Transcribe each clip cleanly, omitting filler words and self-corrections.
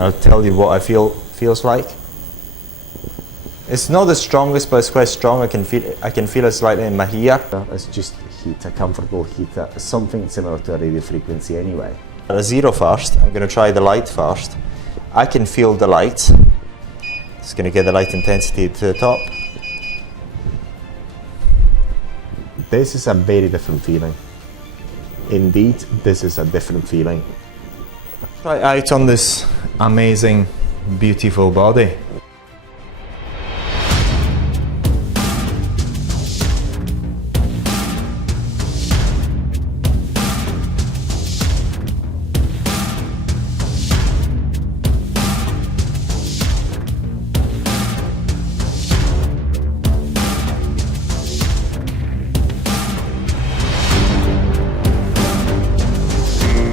I'll tell you what I feels like. It's not the strongest, but it's quite strong. I can feel it slightly in my ear. It's just heat, a comfortable heat, something similar to a radio frequency anyway. At a 0 first, I'm going to try the light first. I can feel the light. It's going to get the light intensity to the top. This is a very different feeling. Indeed, this is a different feeling. Try out on this amazing, beautiful body.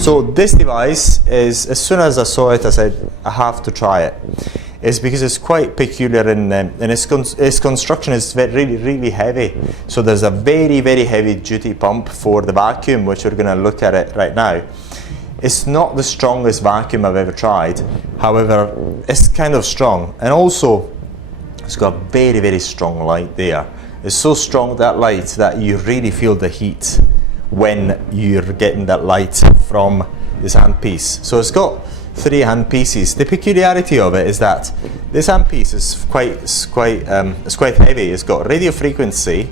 So this device is, as soon as I saw it, I said, I have to try it. It's because it's quite peculiar and its construction is really heavy. So there's a very heavy duty pump for the vacuum, which we're going to look at it right now. It's not the strongest vacuum I've ever tried. However, it's kind of strong. And also, it's got a very strong light there. It's so strong, that light, that you really feel the heat when you're getting that light from this handpiece. So it's got 3 handpieces. The peculiarity of it is that this handpiece is quite heavy. It's got radio frequency,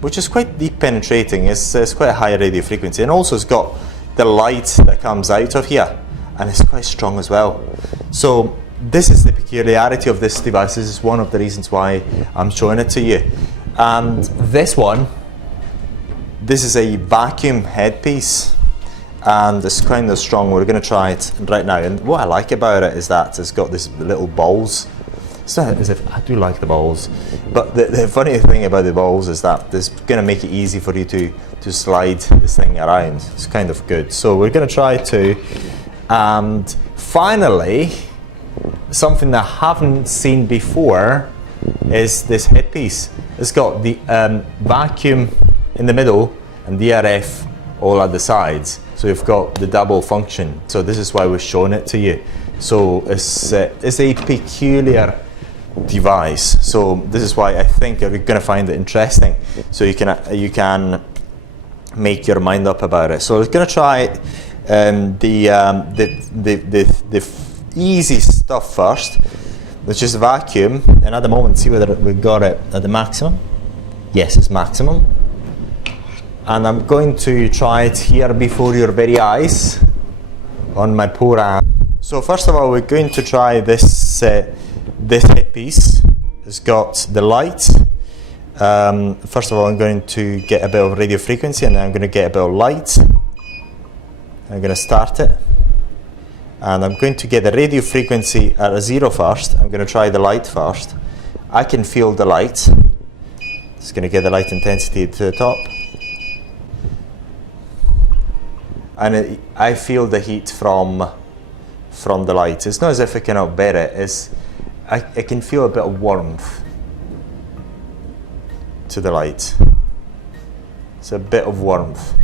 which is quite deep penetrating. It's quite a high radio frequency, and also it's got the light that comes out of here, and it's quite strong as well. So this is the peculiarity of this device. This is one of the reasons why I'm showing it to you. And this one, this is a vacuum headpiece, and it's kind of strong. We're going to try it right now, and what I like about it is that it's got these little balls. It's not as if I do like the balls, but the funny thing about the balls is that it's going to make it easy for you to slide this thing around. It's kind of good. So we're going to try to, and finally, something that I haven't seen before is this headpiece. It's got the vacuum in the middle and DRF all at the sides. So you've got the double function. So this is why we're showing it to you. So it's a peculiar device. So this is why I think you're going to find it interesting. So you can make your mind up about it. So we're going to try the easy stuff first, which is vacuum. And at the moment, see whether we've got it at the maximum. Yes, it's maximum. And I'm going to try it here before your very eyes on my poor hand. So first of all, we're going to try this headpiece. It's got the light. First of all, I'm going to get a bit of radio frequency, and then I'm going to get a bit of light. I'm going to start it. And I'm going to get the radio frequency at a 0 first. I'm going to try the light first. I can feel the light. It's going to get the light intensity to the top. And I feel the heat from the light. It's not as if I cannot bear it. I can feel a bit of warmth to the light. It's a bit of warmth.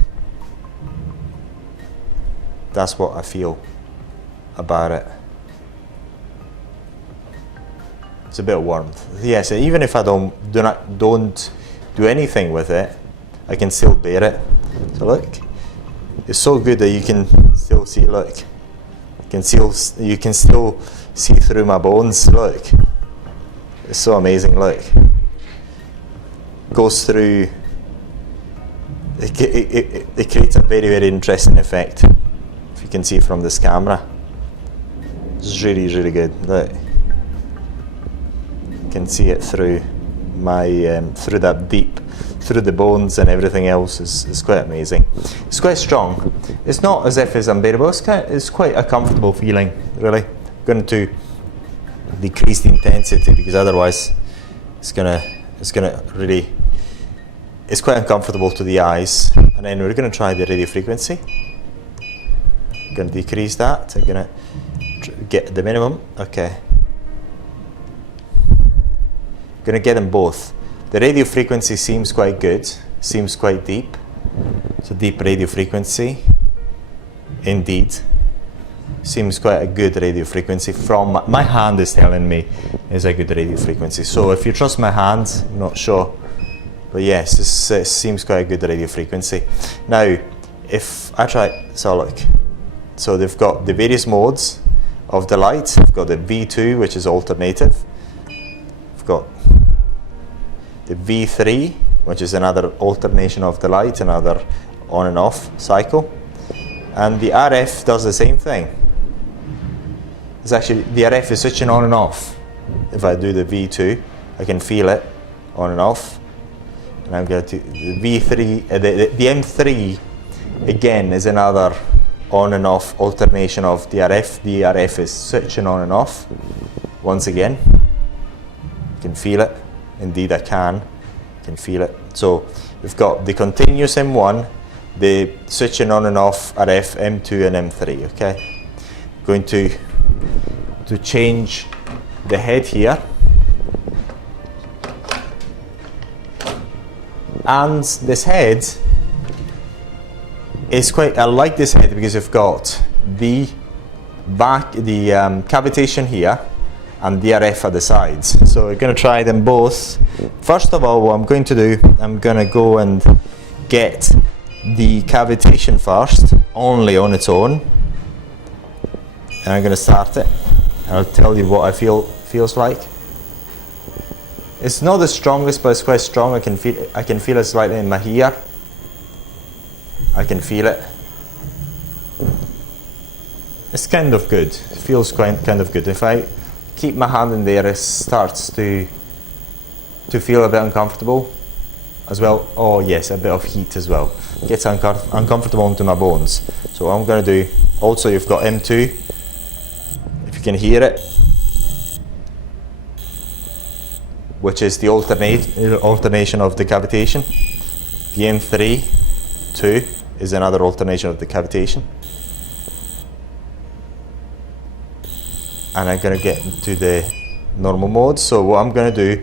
That's what I feel about it. It's a bit of warmth. Yes, even if I don't do anything with it, I can still bear it. So look. It's so good that you can still see. Look, you can still see through my bones. Look, it's so amazing. Look, goes through. It creates a very interesting effect. If you can see from this camera, it's really good. Look, you can see it through my through that deep. Through the bones and everything else is quite amazing. It's quite strong. It's not as if it's unbearable. It's quite a comfortable feeling, really. I'm going to decrease the intensity because otherwise it's gonna really. It's quite uncomfortable to the eyes. And then we're going to try the radio frequency. I'm going to decrease that. I'm going to get the minimum. Okay. I'm going to get them both. The radio frequency seems quite good, seems quite deep. It's a deep radio frequency, indeed. seems quite a good radio frequency. From my hand is telling me is a good radio frequency. So if you trust my hand, I'm not sure, but yes, it seems quite a good radio frequency. Now, if I try, so look, so they've got the various modes of the light. We've got the V2, which is alternative. We've got the V3, which is another alternation of the light, another on and off cycle. And the RF does the same thing. It's actually, the RF is switching on and off. If I do the V2, I can feel it on and off. And I'm going to the V3, the M3 again is another on and off alternation of the RF. The RF is switching on and off. Once again, you can feel it. Indeed, I can feel it. So we've got the continuous M1, the switching on and off RF M2 and M3. Okay, going to change the head here, and this head is quite. I like this head because you've got the cavitation here and the RF at the sides. So we're going to try them both. First of all, what I'm going to do, I'm going to go and get the cavitation first, only on its own, and I'm going to start it. I'll tell you what I feels like. It's not the strongest, but it's quite strong. I can feel it slightly in my ear. I can feel it. It's kind of good. It feels kind of good. If I keep my hand in there, it starts to feel a bit uncomfortable as well. Oh yes, a bit of heat as well. It gets uncomfortable onto my bones. So what I'm going to do, also you've got M2, if you can hear it, which is the alternation of the cavitation. The M3, 2, is another alternation of the cavitation. And I'm going to get into the normal mode. So what I'm going to do,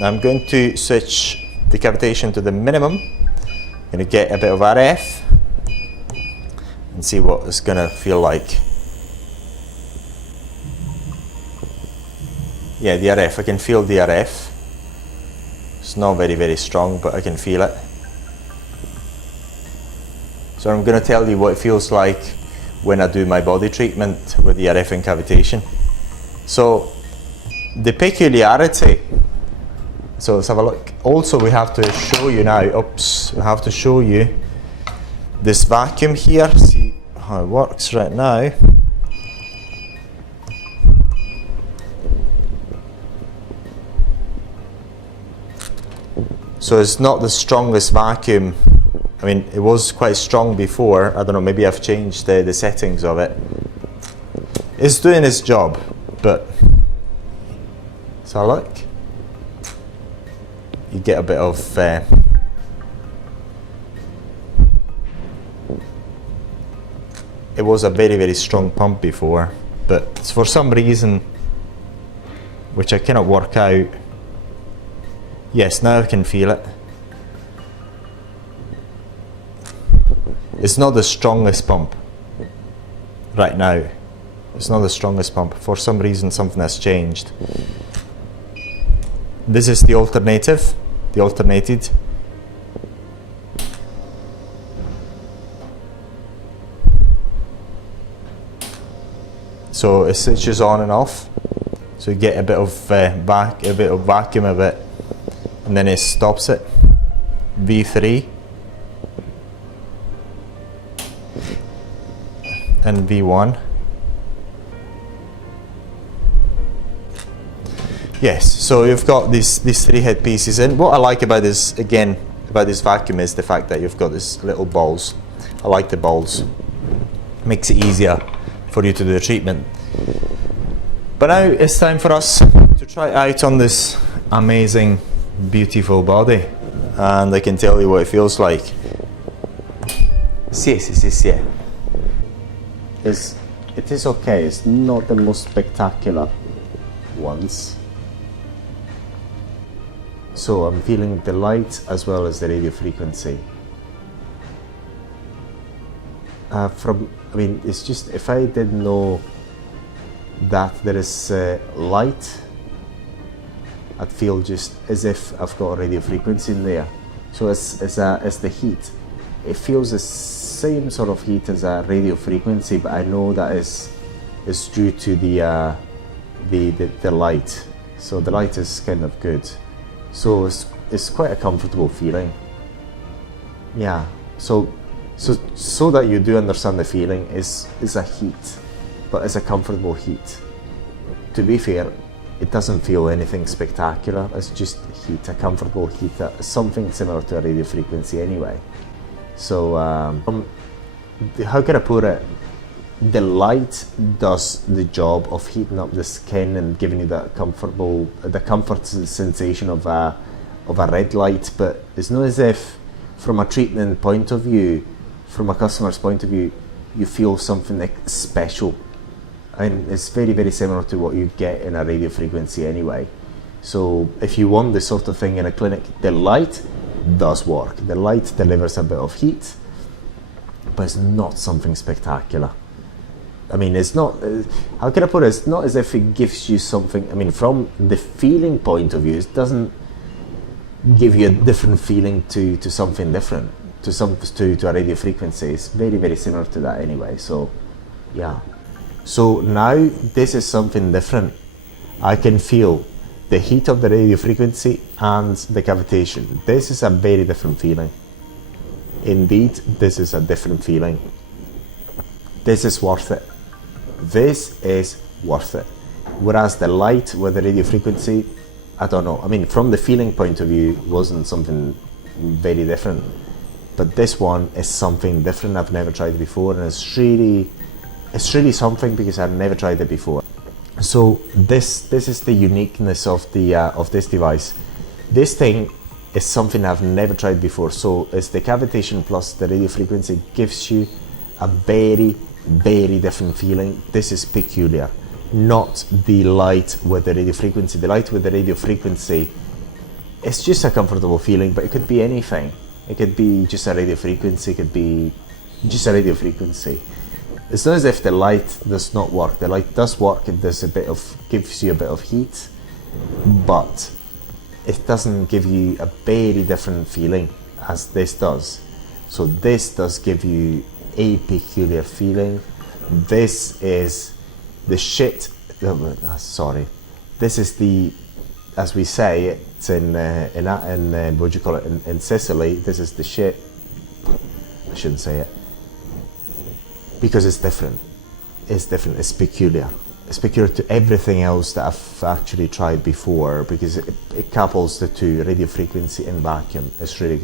I'm going to switch the cavitation to the minimum. I'm going to get a bit of RF and see what it's going to feel like. Yeah, the RF, I can feel the RF. It's not very strong, but I can feel it. So I'm going to tell you what it feels like when I do my body treatment with the RF and cavitation. So the peculiarity, so let's have a look. Also we have to show you now, we have to show you this vacuum here, see how it works right now. So it's not the strongest vacuum. I mean, it was quite strong before. I don't know, maybe I've changed the settings of it. It's doing its job, but so look, you get a bit of it was a very strong pump before, but for some reason, which I cannot work out. Yes, now I can feel it. It's not the strongest pump right now. It's not the strongest pump. For some reason, something has changed. This is the alternative, the alternated. So it switches on and off. So you get a bit of vacuum of it, and then it stops it. V3 and V1. Yes, so you've got these three head pieces, and what I like about this, again, about this vacuum is the fact that you've got these little balls. I like the balls. Makes it easier for you to do the treatment. But now it's time for us to try out on this amazing, beautiful body, and I can tell you what it feels like. Sì. It is okay. It's not the most spectacular ones. So I'm feeling the light as well as the radio frequency. I mean, it's just, if I didn't know that there is light, I'd feel just as if I've got a radio frequency in there. So as the heat, it feels the same sort of heat as a radio frequency, but I know that is due to the light. So the light is kind of good. So it's quite a comfortable feeling. Yeah. So that you do understand the feeling, is a heat, but it's a comfortable heat. To be fair, it doesn't feel anything spectacular. It's just heat, a comfortable heat, something similar to a radio frequency anyway. So how can I put it? The light does the job of heating up the skin and giving you the comfort sensation of a red light, but it's not as if from a treatment point of view, from a customer's point of view, you feel something like special. And it's very, very similar to what you get in a radio frequency anyway. So if you want this sort of thing in a clinic, the light does work. The light delivers a bit of heat, but it's not something spectacular. I mean, it's not, how can I put it? It's not as if it gives you something, I mean, from the feeling point of view, it doesn't give you a different feeling to something different, to a radio frequency. It's very, very similar to that anyway, so yeah. So now this is something different. I can feel the heat of the radio frequency and the cavitation. This is a very different feeling. Indeed, this is a different feeling. This is worth it. This is worth it. Whereas the light with the radio frequency, I don't know. I mean, from the feeling point of view, wasn't something very different. But this one is something different. I've never tried it before, and it's really something because I've never tried it before. So this is the uniqueness of this device. This thing is something I've never tried before. So it's the cavitation plus the radio frequency gives you a very, very different feeling. This is peculiar, not the light with the radio frequency. The light with the radio frequency, it's just a comfortable feeling, but it could be anything. It could be just a radio frequency, it could be just a radio frequency. It's not as if the light does not work. The light does work. It does gives you a bit of heat, but it doesn't give you a very different feeling as this does. So this does give you a peculiar feeling. This is the shit. Sorry, this is the, as we say, it's in what do you call it, in Sicily. This is the shit. I shouldn't say it, because it's different. It's different. It's peculiar. It's peculiar to everything else that I've actually tried before, because it couples the two, radio frequency and vacuum. It's really good.